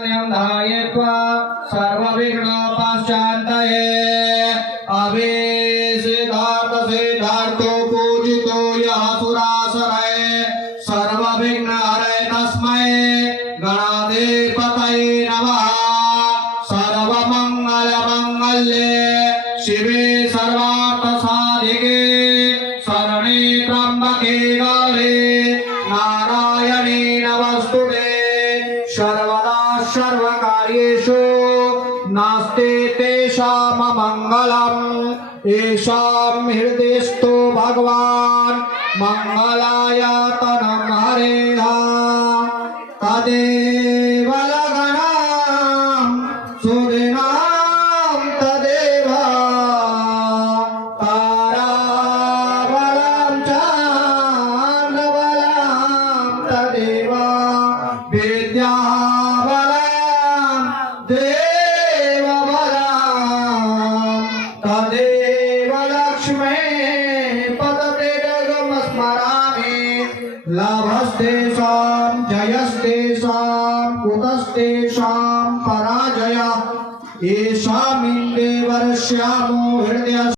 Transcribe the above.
शरण्यं ध्यायेत्वा सर्वविघ्नोपशान्तये सिद्धार्थो पूजितो यः सुरासुरैः सर्वविघ्नहरे तस्मै गणाधिपतये नमः। सर्वमङ्गलमङ्गल्ये शिवे सर्वार्थसाधिके शरणे त्र्यम्बके गौरी नारायणे नमोस्तुते। सर्वदा सर्वकार्येषु नास्ति तेषाममङ्गलम् येषां हृदयस्थो भगवान् मङ्गलायतनं हरेः तदेव लग्नं सुदिनं तदेव ताराबलं चन्द्रबलं तदेव विद्याबलं देवबलं तदेव लक्ष्मी पदतेजगमस्मरामि लाभस्तेषां जयस्तेषां कुतस्तेषां पराजयः येषामिन्द्रे वर्ष्यामो हृदय